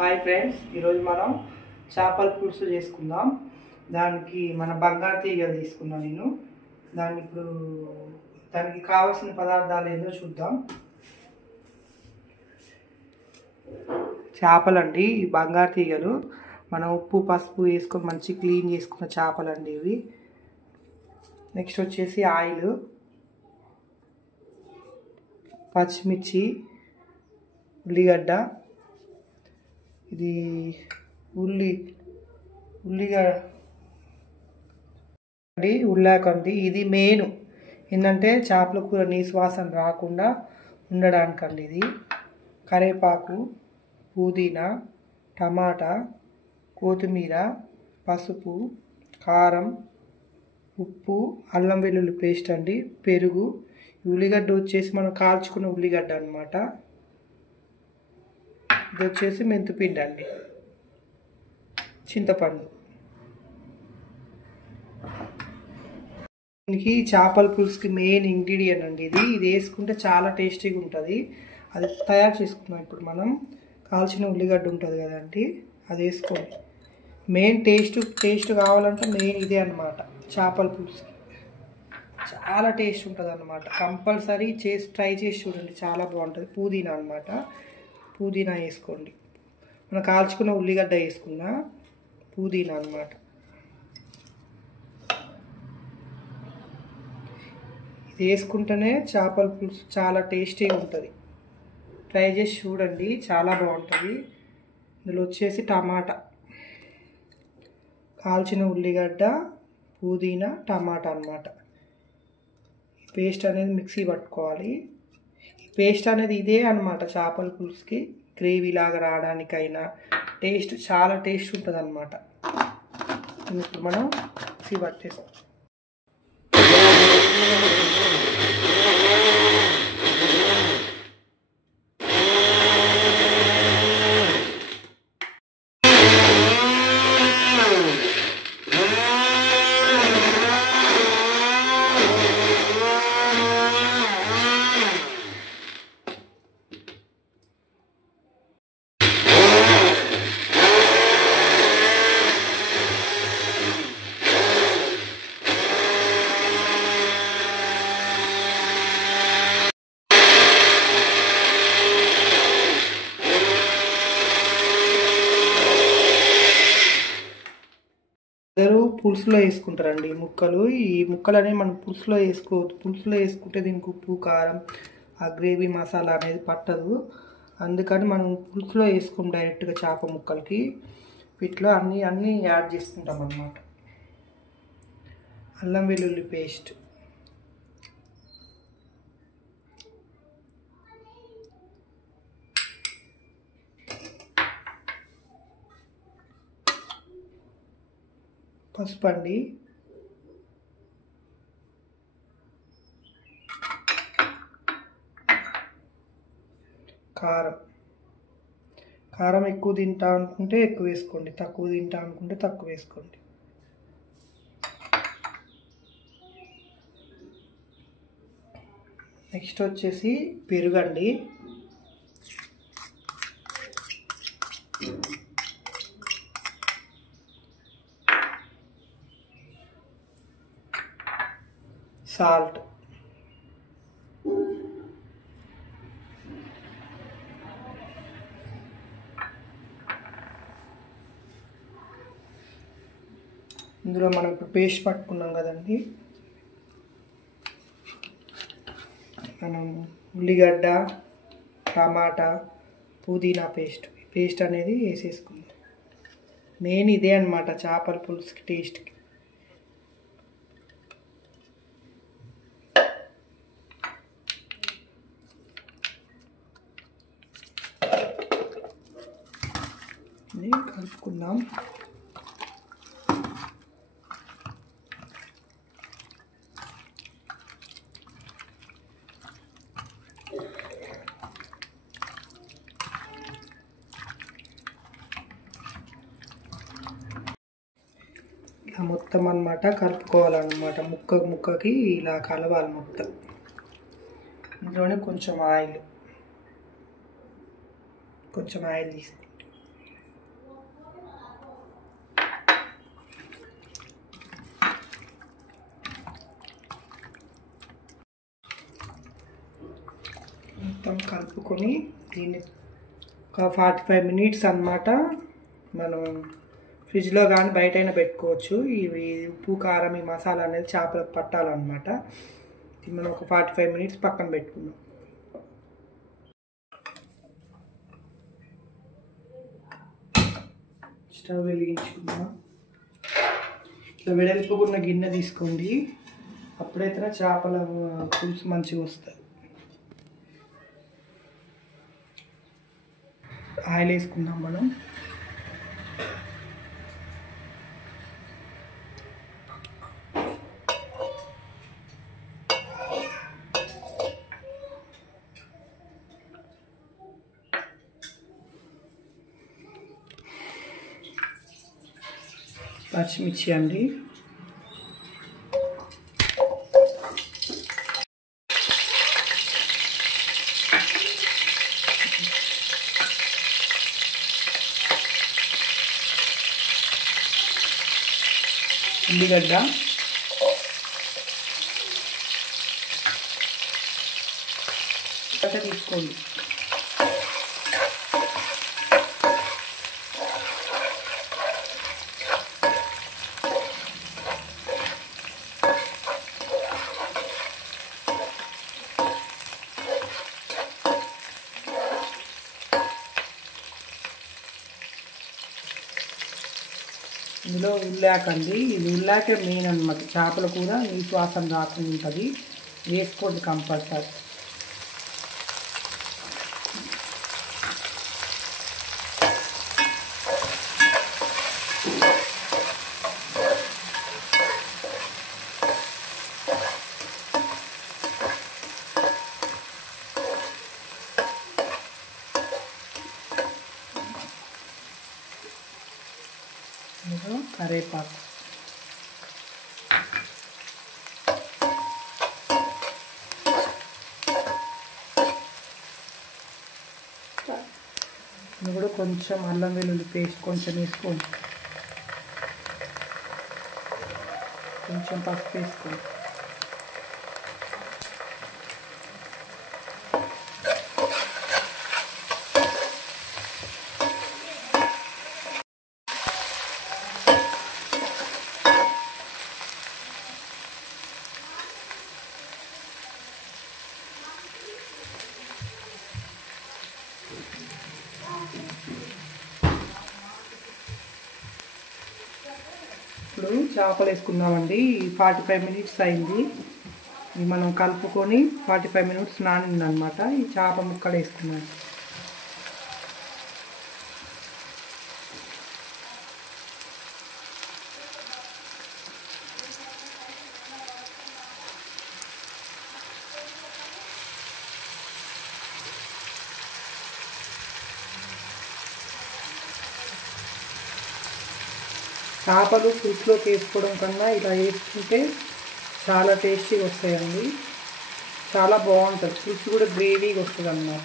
Hi friends, ఈరోజు మనం చేపల పులుసు చేసుకుందాం. దానికి మన బంగారు తీగలు తీసుకున్నాను నేను. దానికి కావాల్సిన పదార్థాలు ఏందో చూద్దాం. చేపలండి, ఈ బంగారు తీగలు మనం ఉప్పు పసుపు వేసుకొని మంచి క్లీన్ చేసుకున్న చేపలండి ఇవి. నెక్స్ట్ వచ్చేసి ఆయిల్, పచ్చిమిర్చి, ఉల్లిగడ్డ, ఇది ఉల్లాకండి. ఇది మెయిన్ ఏంటంటే చేపల కూర నీసు వాసన రాకుండా ఉండడానికండి. ఇది కరివేపాకు, పుదీనా, టమాటా, కొత్తిమీర, పసుపు, కారం, ఉప్పు, అల్లం వెల్లుల్లి పేస్ట్ అండి, పెరుగు. ఉల్లిగడ్డ వచ్చేసి మనం కాల్చుకున్న ఉల్లిగడ్డ అనమాట. ఇది వచ్చేసి మెంతిపిండి అండి, చింతపండు. దీనికి చేపల పులుసుకి మెయిన్ ఇంగ్రీడియంట్ అండి ఇది వేసుకుంటే చాలా టేస్టీగా ఉంటుంది. అది తయారు చేసుకున్నాం. ఇప్పుడు మనం కాల్చిన ఉల్లిగడ్డ ఉంటుంది కదండి, అది వేసుకోండి. మెయిన్ టేస్ట్ కావాలంటే మెయిన్ ఇదే అనమాట. చేపల పులుసుకి చాలా టేస్ట్ ఉంటుంది అన్నమాట. కంపల్సరీ ట్రై చేసి చూడండి, చాలా బాగుంటుంది. పుదీనా అనమాట, పుదీనా వేసుకోండి. మనం కాల్చుకున్న ఉల్లిగడ్డ వేసుకున్న పుదీనా అనమాట. ఇది వేసుకుంటేనే చేపల పులుసు చాలా టేస్టీగా ఉంటుంది. ట్రై చేసి చూడండి, చాలా బాగుంటుంది. ఇందులో వచ్చేసి టమాటా, కాల్చిన ఉల్లిగడ్డ, పుదీనా, టమాటా అనమాట. ఈ పేస్ట్ అనేది మిక్సీ పట్టుకోవాలి. ఈ పేస్ట్ అనేది ఇదే అనమాట చేపల పులుసుకి గ్రేవీ లాగా రావడానికైనా చాలా టేస్ట్ ఉంటుంది అనమాట. ఇప్పుడు మనం మిక్సీ పట్టేస్తాం. అందరూ పులుసులో వేసుకుంటారండి ముక్కలు. ఈ ముక్కలు అనేవి మనం పులుసులో వేసుకోవద్దు. పులుసులో వేసుకుంటే దీనికి ఉప్పు కారం ఆ గ్రేవీ మసాలా అనేది పట్టదు. అందుకని మనం పులుసులో వేసుకోం డైరెక్ట్గా చేప ముక్కలకి. వీటిలో అన్నీ యాడ్ చేసుకుంటాం అన్నమాట. అల్లం వెల్లుల్లి పేస్ట్, పసుపు అండి, కారం ఎక్కువ తింటా అనుకుంటే ఎక్కువ వేసుకోండి, తక్కువ తింటా అనుకుంటే తక్కువ వేసుకోండి. నెక్స్ట్ వచ్చేసి పెరుగండి. సాల్ట్, ఇందులో మనం ఇప్పుడు పేస్ట్ పట్టుకున్నాం కదండి, మనం ఉల్లిగడ్డ, టమాటా, పుదీనా పేస్ట్ అనేది వేసేసుకుందాం. మెయిన్ ఇదే అనమాట చేపల పులుసుకి టేస్ట్కి. ఇది కలుపుకుందాం. ఇలా మొత్తం అన్నమాట కలుపుకోవాలన్నమాట. ముక్కకి ఇలా కలవాలి మొత్తం. ఇందులోనే కొంచెం ఆయిల్ తీసుకుంటాం. తీసుకొని దీన్ని ఒక 45 మినిట్స్ అన్నమాట మనం ఫ్రిడ్జ్లో కానీ బయటైనా పెట్టుకోవచ్చు. ఇవి ఉప్పు కారం ఈ మసాలా అనేది చేపలకు పట్టాలన్నమాట. ఇది మనం ఒక 45 మినిట్స్ పక్కన పెట్టుకుందాం. స్టవ్ వెలిగించుకుందాం. ఇట్లా వెడల్పుకున్న గిన్నె తీసుకోండి, అప్పుడైతే చేపల పులుసు మంచిగా వస్తుంది. ఆయిల్ వేసుకుందాం మనం. పచ్చిమిర్చి అండి, ఉల్లిగడ్డ, తీసుకోండి. ఇందులో ఉల్లాకండి, ఇది ఉల్లాకే మెయిన్ అన్నమాట. చేపల కూర నీటి వాసన రాకుండా ఉంటుంది, వేసుకోండి కంపల్సరీ. కరేపాకు, ఇది కూడా కొంచెం అల్లం వెల్లుల్లి పేస్ట్ కొంచెం వేసుకోండి, కొంచెం పసుపు వేసుకోండి. ఇప్పుడు చేపలు వేసుకుందామండి. 45 మినిట్స్ అయింది, ఇది మనం కలుపుకొని 45 మినిట్స్ నానిందనమాట. ఈ చేప ముక్కలు వేసుకున్నాం. చేపలు పులుసులోకి వేసుకోవడం కన్నా ఇలా వేసుకుంటే చాలా టేస్టీగా వస్తాయండి, చాలా బాగుంటుంది. పులుసు కూడా గ్రేవీగా వస్తుంది అన్నమాట.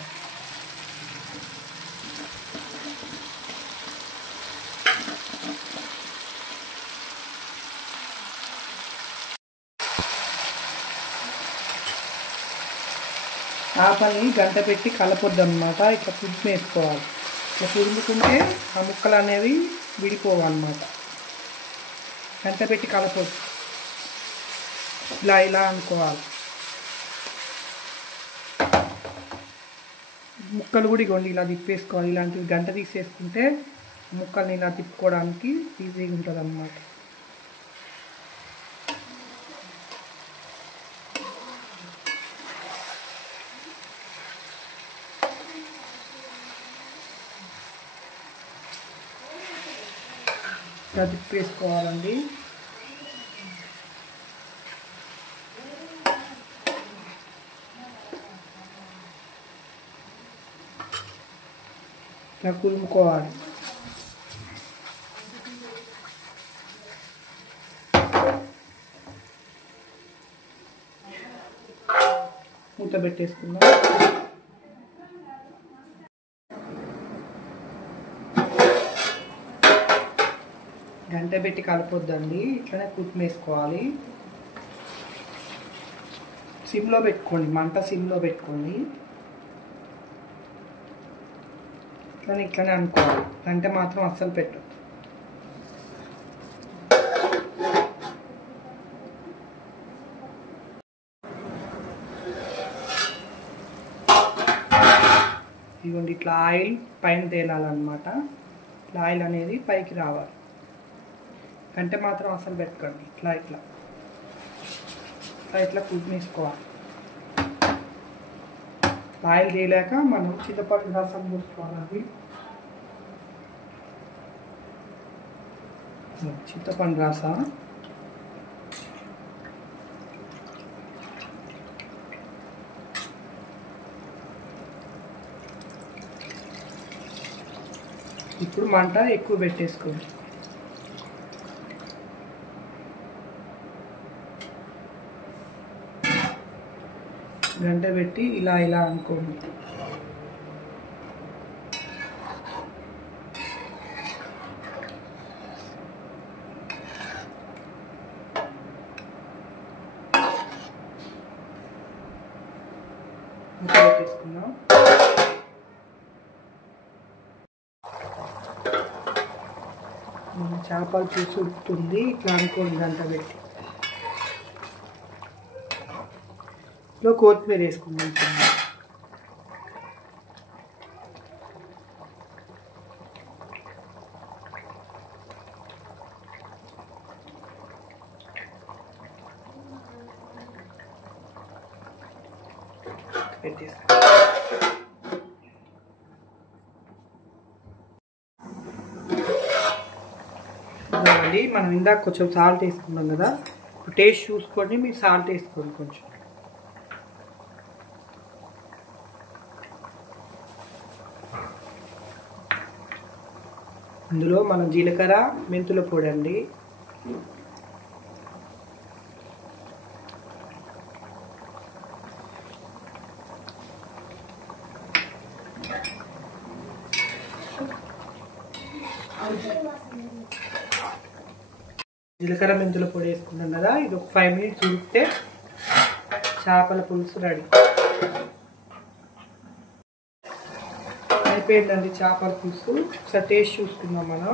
చేపని గంట పెట్టి కలపొద్దు అన్నమాట. ఇట్లా పులుసు వేసుకోవాలి. ఇట్లా పులుముకుంటే ఆ ముక్కలు అనేవి విడిపోవాలన్నమాట. గంట పెట్టి కలపొద్దు, ఇలా ఇలా అనుకోవాలి. ముక్కలు కూడా ఇగోండి ఇలా తిప్పేసుకోవాలి. ఇలాంటివి గంట తీసేసుకుంటే ముక్కల్ని ఇలా తిప్పుకోవడానికి ఈజీగా ఉంటుంది అన్నమాట. ఇలా తిప్పేసుకోవాలండి. ఇలా కులుముకోవాలి. మూత పెట్టేసుకుందాం. గంట పెట్టి కలపొద్దండి, ఇట్లనే కుట్టుమేసుకోవాలి. సిమ్లో పెట్టుకోండి, మంట సిమ్లో పెట్టుకోండి. కానీ ఇట్లనే అనుకోవాలి, అంటే మాత్రం అస్సలు పెట్టు. ఇదిగోండి ఇట్లా ఆయిల్ పైన తేలాలన్నమాట. ఇట్లా ఆయిల్ అనేది పైకి రావాలి, అంటే మాత్రం అసలు పెట్టుకోండి. ఇట్లా ఇట్లా ఇట్లా ఇట్లా కుదినేసుకోవాలి. ఆయిల్ తేలాక మనం చింతపండు రసం పోసుకోవాలి. చింతపండు రసం ఇప్పుడు మంట ఎక్కువ పెట్టేసుకోండి. గంట పెట్టి ఇలా ఇలా అనుకోండి. పెట్టేసుకుందాం. చేపలు చూసి ఉడుకుతుంది, ఇట్లా అనుకోండి గంట పెట్టి. కొత్తిమీర వేసుకుందాం. మనం ఇందాక కొంచెం సాల్ట్ వేసుకున్నాం కదా, ఇప్పుడు టేస్ట్ చూసుకోండి. మీరు సాల్ట్ వేసుకోండి కొంచెం. ఇందులో మనం జీలకర్ర మెంతుల పొడి అండి. జీలకర్ర మెంతుల పొడి వేసుకున్నాం కదా, ఇది ఒక 5 minutes ఉడికితే చేపల పులుసు రెడీ అయిపోయిందండి. చేపల పులుసు ఒకసారి టేస్ట్ చూసుకుందాం మనం.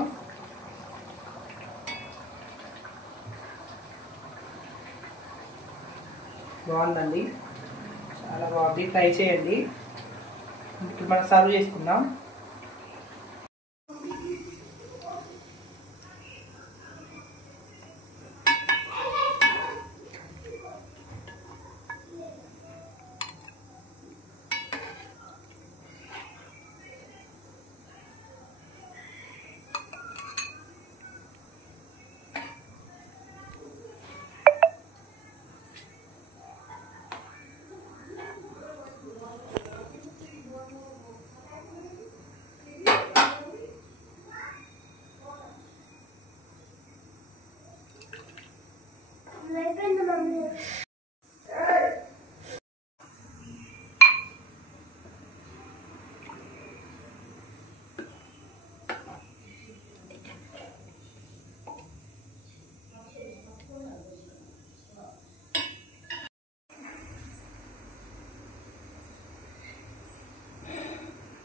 బాగుందండి, చాలా బాగుంది. ట్రై చేయండి. ఇప్పుడు మనం సర్వ్ చేసుకుందాం.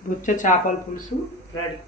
బుచ్చ చేపల పులుసు రెడీ.